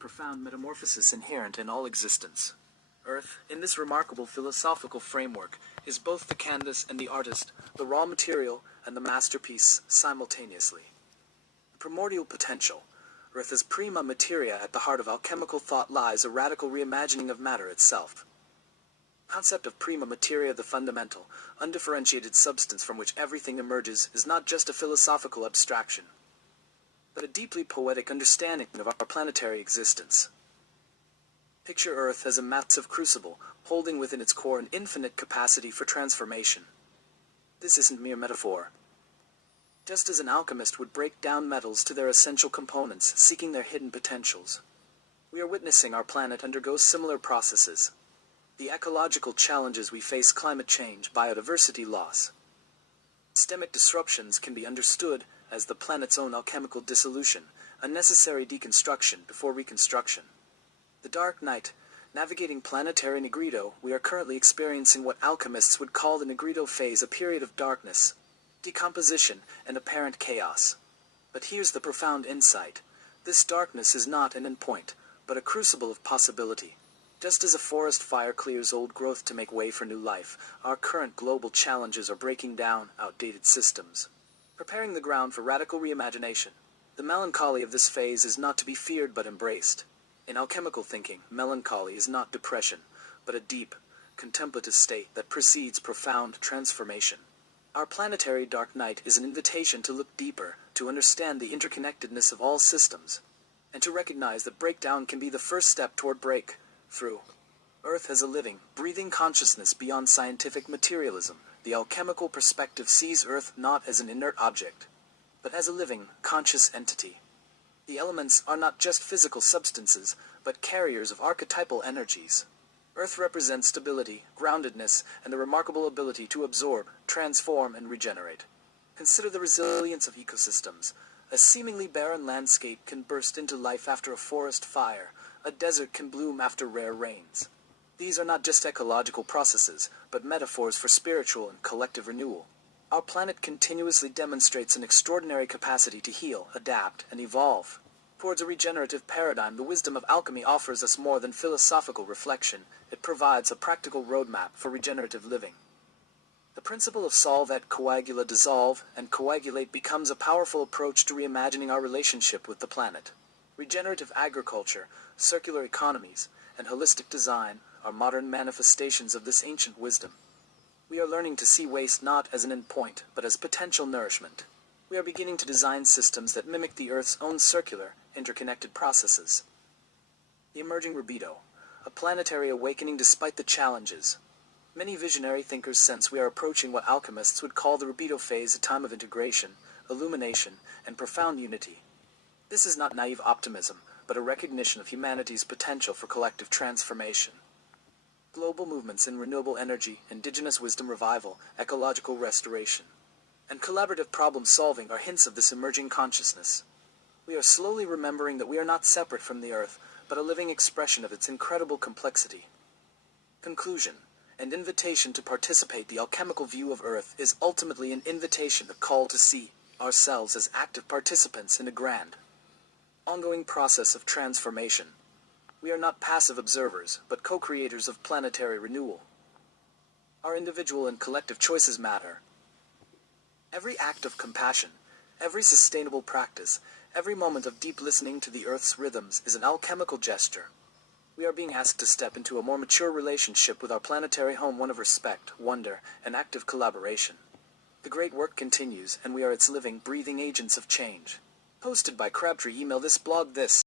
profound metamorphosis inherent in all existence. Earth, in this remarkable philosophical framework, is both the canvas and the artist, the raw material and the masterpiece simultaneously. The primordial potential, Earth as prima materia at the heart of alchemical thought lies a radical reimagining of matter itself. The concept of prima materia, the fundamental, undifferentiated substance from which everything emerges, is not just a philosophical abstraction, but a deeply poetic understanding of our planetary existence. Picture Earth as a massive crucible, holding within its core an infinite capacity for transformation. This isn't mere metaphor. Just as an alchemist would break down metals to their essential components, seeking their hidden potentials, we are witnessing our planet undergo similar processes. The ecological challenges we face, climate change, biodiversity loss, systemic disruptions, can be understood as the planet's own alchemical dissolution, a necessary deconstruction before reconstruction. The dark night, navigating planetary Negrito, we are currently experiencing what alchemists would call the Negrito phase, a period of darkness, decomposition, and apparent chaos. But here's the profound insight. This darkness is not an endpoint, but a crucible of possibility. Just as a forest fire clears old growth to make way for new life, our current global challenges are breaking down outdated systems, preparing the ground for radical reimagination. The melancholy of this phase is not to be feared but embraced. In alchemical thinking, melancholy is not depression, but a deep, contemplative state that precedes profound transformation. Our planetary dark night is an invitation to look deeper, to understand the interconnectedness of all systems, and to recognize that breakdown can be the first step toward breakthrough. Earth has a living, breathing consciousness beyond scientific materialism. The alchemical perspective sees Earth not as an inert object, but as a living, conscious entity. The elements are not just physical substances, but carriers of archetypal energies. Earth represents stability, groundedness, and the remarkable ability to absorb, transform, and regenerate. Consider the resilience of ecosystems. A seemingly barren landscape can burst into life after a forest fire. A desert can bloom after rare rains. These are not just ecological processes, but metaphors for spiritual and collective renewal. Our planet continuously demonstrates an extraordinary capacity to heal, adapt, and evolve. Towards a regenerative paradigm, the wisdom of alchemy offers us more than philosophical reflection. It provides a practical roadmap for regenerative living. The principle of solve et coagula, dissolve and coagulate, becomes a powerful approach to reimagining our relationship with the planet. Regenerative agriculture, circular economies, and holistic design are modern manifestations of this ancient wisdom. We are learning to see waste not as an endpoint, but as potential nourishment. We are beginning to design systems that mimic the Earth's own circular, interconnected processes. The emerging libido, a planetary awakening despite the challenges. Many visionary thinkers sense we are approaching what alchemists would call the libido phase, a time of integration, illumination, and profound unity. This is not naive optimism, but a recognition of humanity's potential for collective transformation. Global movements in renewable energy, indigenous wisdom revival, ecological restoration, and collaborative problem-solving are hints of this emerging consciousness. We are slowly remembering that we are not separate from the Earth, but a living expression of its incredible complexity. Conclusion. An invitation to participate. The alchemical view of Earth is ultimately an invitation, a call to see ourselves as active participants in a grand, ongoing process of transformation. We are not passive observers, but co-creators of planetary renewal. Our individual and collective choices matter. Every act of compassion, every sustainable practice, every moment of deep listening to the Earth's rhythms is an alchemical gesture. We are being asked to step into a more mature relationship with our planetary home, one of respect, wonder, and active collaboration. The great work continues, and we are its living, breathing agents of change. Hosted by Crabtree. Email this blog this